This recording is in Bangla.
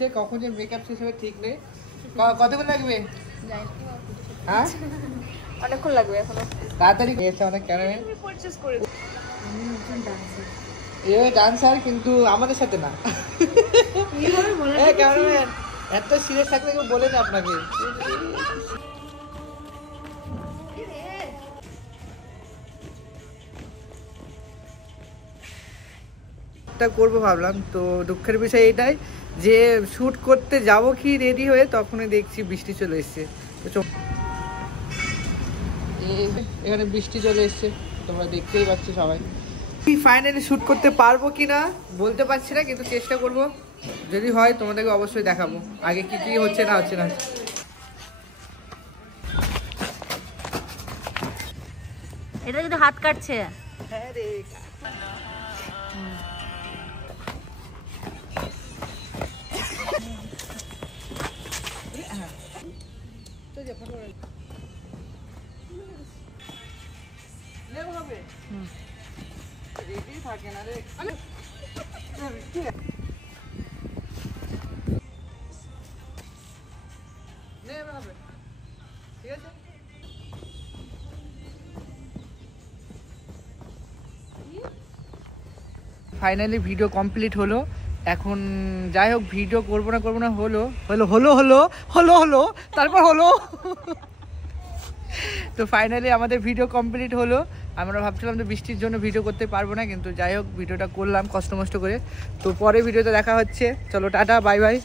সে কখন যে মেকআপ শেষ হবে ঠিক নেই। কতক্ষণ লাগবে? হ্যাঁ অনেকক্ষণ লাগবে এখনো। তাড়াতাড়ি এসে অনেক ক্যামেরাম্যান পারচেজ করে এ ডান্সার কিন্তু আমাদের সাথে না। ক্যামেরাম্যান এত সিরিয়াস থাকলে কেউ বলে না আপনাকে। করবো ভাবলাম, তো দুঃখের বিষয় এটাই যে শুট করতে যাব কি রেডি হয়ে তখনই দেখছি বৃষ্টি চলে এসছে। এখানে বৃষ্টি চলে এসছে, তোমরা দেখতেই পাচ্ছ সবাই। ফাইনালি শুট করতে পারবো কিনা বলতে পারছি না, কিন্তু চেষ্টা করব। যদি হয় তোমাদেরকে অবশ্যই দেখাবো আগে কি কি হচ্ছে না হচ্ছে না। এটা যদি হাত কাটছে। হ্যাঁ রে রেডি থাকে না রে। ঠিক আছে ফাইনালি ভিডিও কমপ্লিট হলো। এখন যাই হোক ভিডিও করবো না হলো হলো হলো হলো হলো হলো তারপর হলো। তো ফাইনালি আমাদের ভিডিও কমপ্লিট হলো। আমরা ভাবছিলাম যে বৃষ্টির জন্য ভিডিও করতে পারবো না, কিন্তু যাই হোক ভিডিওটা করলাম কষ্ট মষ্ট করে। তো পরে ভিডিওতে দেখা হচ্ছে, চলো টাটা বাই বাই।